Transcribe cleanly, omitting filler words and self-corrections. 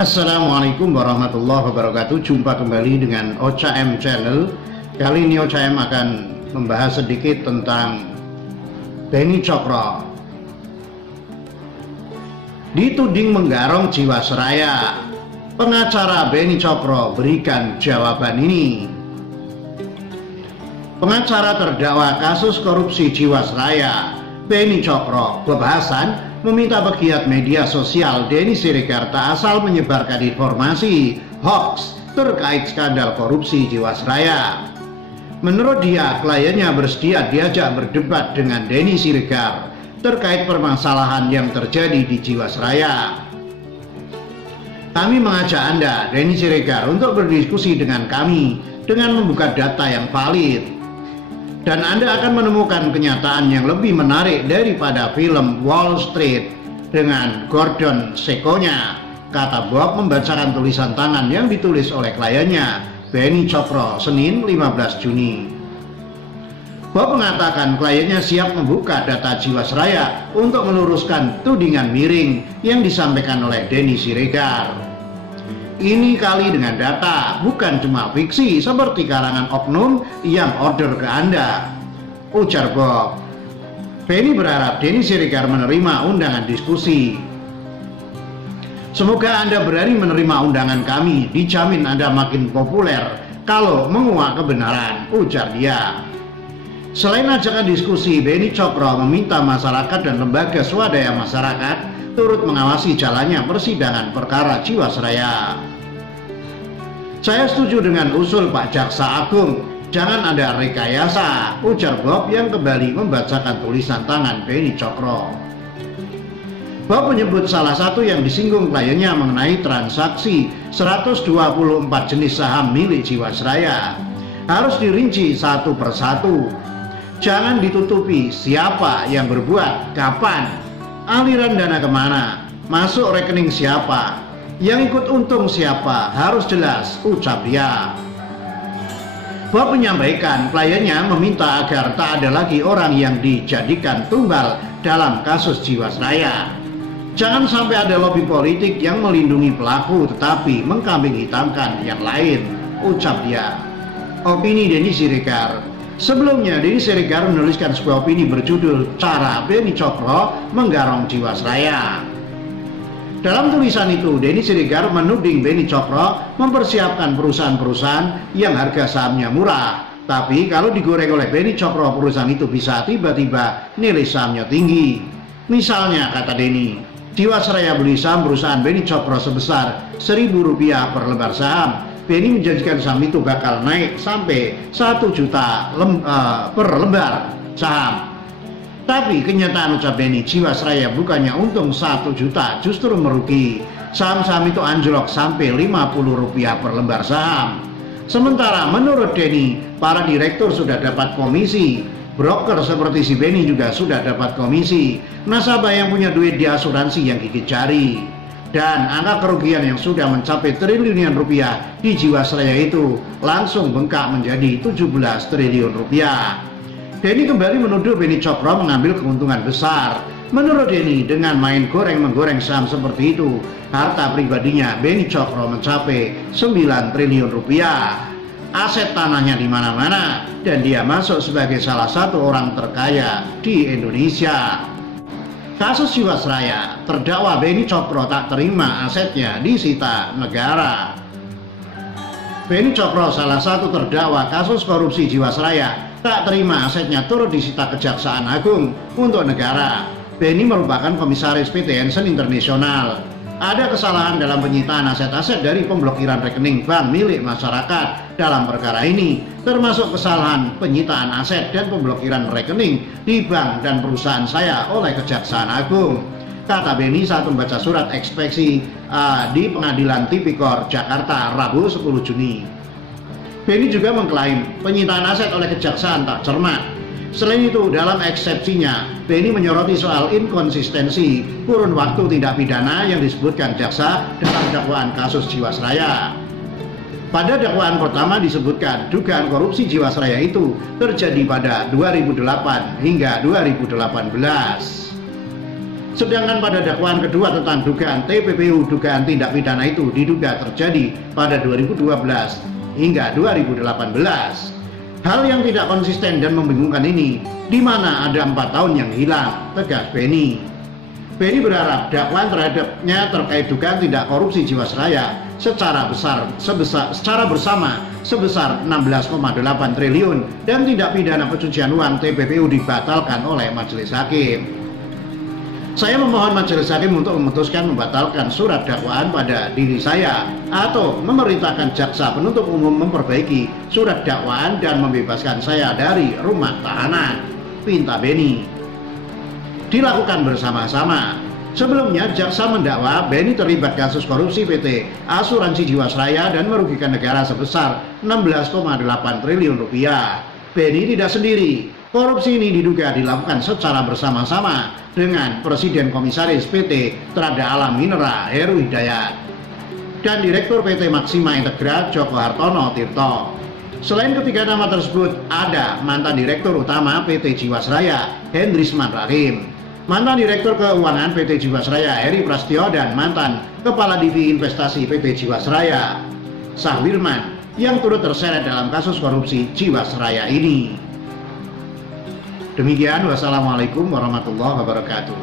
Assalamualaikum warahmatullahi wabarakatuh. Jumpa kembali dengan Ocha M Channel. Kali ini Ocha M akan membahas sedikit tentang Beni Cokro. Dituding menggarong Jiwasraya, pengacara Beni Cokro berikan jawaban ini. Pengacara terdakwa kasus korupsi Jiwasraya, Beni Cokro, bebasan meminta pegiat media sosial Denny Siregar tak asal menyebarkan informasi hoax terkait skandal korupsi Jiwasraya. Menurut dia, kliennya bersedia diajak berdebat dengan Denny Siregar terkait permasalahan yang terjadi di Jiwasraya. Kami mengajak Anda, Denny Siregar, untuk berdiskusi dengan kami dengan membuka data yang valid. Dan Anda akan menemukan kenyataan yang lebih menarik daripada film Wall Street dengan Gordon Sekkonya, kata Bob membacakan tulisan tangan yang ditulis oleh kliennya, Beni Cokro, Senin 15 Juni. Bob mengatakan kliennya siap membuka data Jiwasraya untuk meluruskan tudingan miring yang disampaikan oleh Denny Siregar. Ini kali dengan data, bukan cuma fiksi seperti karangan oknum yang order ke Anda, ujar Bob. Beni berharap Denny Siregar menerima undangan diskusi. Semoga Anda berani menerima undangan kami, dijamin Anda makin populer kalau menguak kebenaran, ujar dia. Selain ajakan diskusi, Beni Cokro meminta masyarakat dan lembaga swadaya masyarakat turut mengawasi jalannya persidangan perkara Jiwasraya. Saya setuju dengan usul Pak Jaksa Agung, jangan ada rekayasa, ujar Bob yang kembali membacakan tulisan tangan Beni Cokro. Bob menyebut salah satu yang disinggung kliennya mengenai transaksi 124 jenis saham milik Jiwasraya. Harus dirinci satu persatu. Jangan ditutupi siapa yang berbuat, kapan, aliran dana kemana, masuk rekening siapa, yang ikut untung siapa, harus jelas, ucap dia. Bob menyampaikan kliennya meminta agar tak ada lagi orang yang dijadikan tumbal dalam kasus Jiwasraya. Jangan sampai ada lobi politik yang melindungi pelaku tetapi mengkambing hitamkan yang lain, ucap dia. Opini Denny Siregar. Sebelumnya Denny Siregar menuliskan sebuah opini berjudul Cara Beni Cokro Menggarong Jiwasraya. Dalam tulisan itu, Denny Siregar menuding Beni Cokro mempersiapkan perusahaan-perusahaan yang harga sahamnya murah. Tapi kalau digoreng oleh Beni Cokro, perusahaan itu bisa tiba-tiba nilai sahamnya tinggi. Misalnya, kata Denny, Jiwasraya beli saham perusahaan Beni Cokro sebesar Rp1.000 per lembar saham. Beni menjanjikan saham itu bakal naik sampai 1 juta per lembar saham. Tapi kenyataan, ucap Denny, Jiwasraya bukannya untung 1 juta, justru merugi. Saham-saham itu anjlok sampai Rp50 per lembar saham. Sementara menurut Denny, para direktur sudah dapat komisi. Broker seperti si Beni juga sudah dapat komisi. Nasabah yang punya duit di asuransi yang gigit jari. Dan angka kerugian yang sudah mencapai triliunan rupiah di Jiwasraya itu langsung bengkak menjadi 17 triliun rupiah. Denny kembali menuduh Beni Cokro mengambil keuntungan besar. Menurut Denny, dengan main goreng-menggoreng saham seperti itu, harta pribadinya Beni Cokro mencapai 9 triliun rupiah. Aset tanahnya di mana-mana dan dia masuk sebagai salah satu orang terkaya di Indonesia. Kasus Jiwasraya, terdakwa Beni Cokro tak terima asetnya disita negara. Beni Cokro, salah satu terdakwa kasus korupsi Jiwasraya, tak terima asetnya turut disita Kejaksaan Agung untuk negara. Beni merupakan komisaris PT Hansen International. Ada kesalahan dalam penyitaan aset-aset dari pemblokiran rekening bank milik masyarakat dalam perkara ini, termasuk kesalahan penyitaan aset dan pemblokiran rekening di bank dan perusahaan saya oleh Kejaksaan Agung, kata Beni saat membaca surat ekspeksi di Pengadilan Tipikor Jakarta Rabu 10 Juni. Beni juga mengklaim penyitaan aset oleh Kejaksaan tak cermat. Selain itu, dalam eksepsinya, Beni menyoroti soal inkonsistensi kurun waktu tindak pidana yang disebutkan jaksa dalam dakwaan kasus Jiwasraya. Pada dakwaan pertama disebutkan dugaan korupsi Jiwasraya itu terjadi pada 2008 hingga 2018. Sedangkan pada dakwaan kedua tentang dugaan TPPU, dugaan tindak pidana itu diduga terjadi pada 2012 hingga 2018. Hal yang tidak konsisten dan membingungkan ini, di mana ada 4 tahun yang hilang, tegas Beni. Beni berharap dakwaan terhadapnya terkait dugaan tindak korupsi Jiwasraya secara bersama sebesar 16,8 triliun dan tindak pidana pencucian uang TPPU dibatalkan oleh majelis hakim. Saya memohon majelis hakim untuk memutuskan membatalkan surat dakwaan pada diri saya atau memerintahkan jaksa penuntut umum memperbaiki surat dakwaan dan membebaskan saya dari rumah tahanan, pinta Beni. Dilakukan bersama-sama. Sebelumnya jaksa mendakwa Beni terlibat kasus korupsi PT Asuransi Jiwasraya dan merugikan negara sebesar 16,8 triliun rupiah. Beni tidak sendiri. Korupsi ini diduga dilakukan secara bersama-sama dengan Presiden Komisaris PT Trada Alam Minera Heru Hidayat dan Direktur PT Maxima Integra Joko Hartono Tirto. Selain ketiga nama tersebut, ada mantan Direktur Utama PT Jiwasraya Hendrisman Rahim, mantan Direktur Keuangan PT Jiwasraya Heri Prastyo, dan mantan Kepala Divisi Investasi PT Jiwasraya Sahwirman yang turut terseret dalam kasus korupsi Jiwasraya ini. Demikian, wassalamualaikum warahmatullahi wabarakatuh.